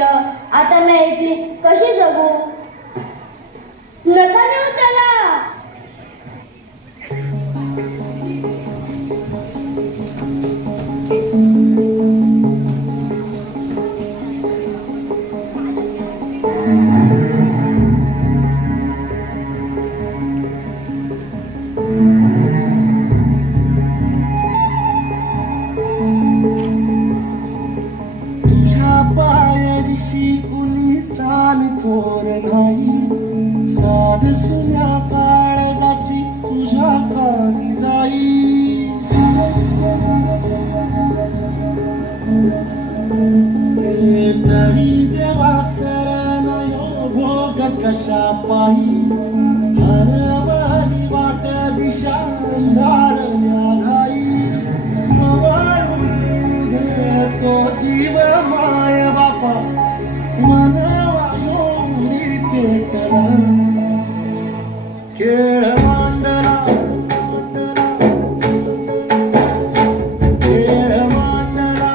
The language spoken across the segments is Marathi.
आता मी ऐकली कशी जगू. नका नेऊ त्याला. थोर नाही साध सुन्या काळजाची तुझ्या कानी जाई. ते तरी देवा शरण भोग कशा पायी हरवली वाट दिशा अंधारल्या घाई. वाळून तो जीव माय बापा मनवा खेळ मांडला खेळ मांडला.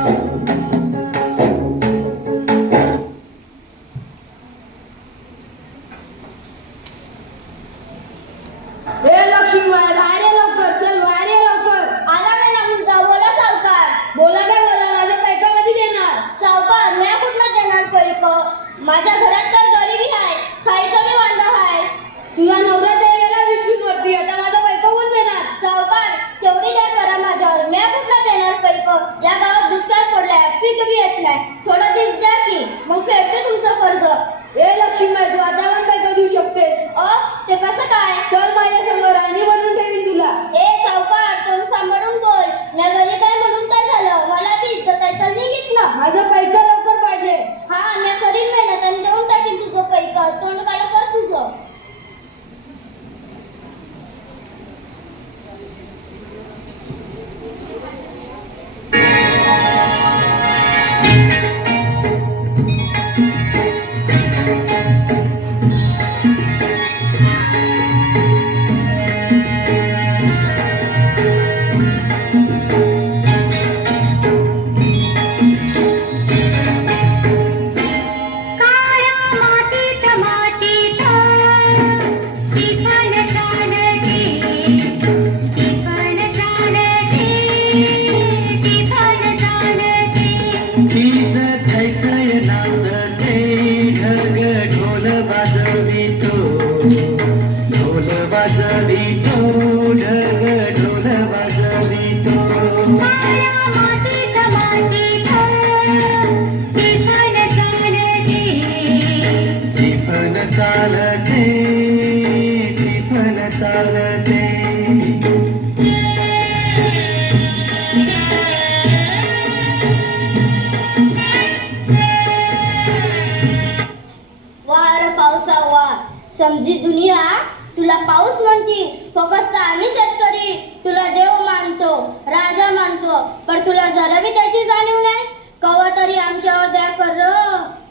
लक्ष्मीबाई बाहेर ये लवकर. चल बाहेर ये लवकर. आला मेला मुलगा. बोला सावकार. बोला काय बोला. माझ्या पैका कधी देणार. सावकार मी कुठला देणार पैक. माझ्या घरात तर गरिबी आहे. खायचं मी वांदा आहे. तुझा नवरा तर गेला 20 वरती. आता माझा पैका कोण देणार. सावकार तेवढी द्या करा माझ्यावर. मी कुठला देणार पैक. या गावात दुष्काळ पडलाय. पीक बी येत नाही. थोडं दिस द्या की मग फेडते तुमचं कर्ज. लक्ष्मीबाई तू आता पण पैका देऊ शकतेस. ते कसं काय. चल माझ्या संग राणी बनवून ठेवीन तुला. सावकार तोंड सांभाळून बोल. ना घरी काय म्हणून काय झालं. मला बी इज्जत आहे. चल निघित ना. माझं पैका लवकर पाहिजे. हा मी करीन मेहनत आणि देऊन टाकीन तुझं पैका. तोंड काढ कर तुझं. समजी दुनिया तुला पाऊस म्हणती. फक्त आम्ही शेतकरी तुला देव मानतो, राजा मानतो. पण तुला जरा बी त्याची जाणीव नाही. कवा तरी आमच्यावर दया कर.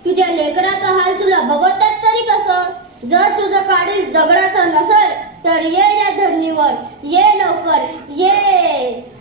तुझ्या लेकराचा हाल तुला बघतात तरी कसं. जर तुझं काळीज दगडाचं नसेल तर ये या धरणीवर. ये लवकर ये.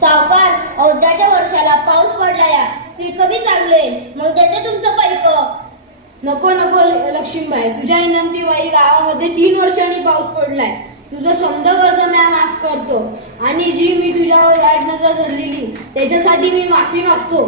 सावकार, औद्याच्या वर्षाला पाऊस पडला या पीक बी चांगले मग देते तुमचं पैक. नको नको लक्ष्मीबाई, तुझ्या विनंतीवाई गावामध्ये 3 वर्षांनी पाऊस पडलाय. तुझं समद कर्ज मी माफ करतो आणि जी मी तुझ्यावर वाईट नजर धरलेली त्याच्यासाठी मी माफी मागतो.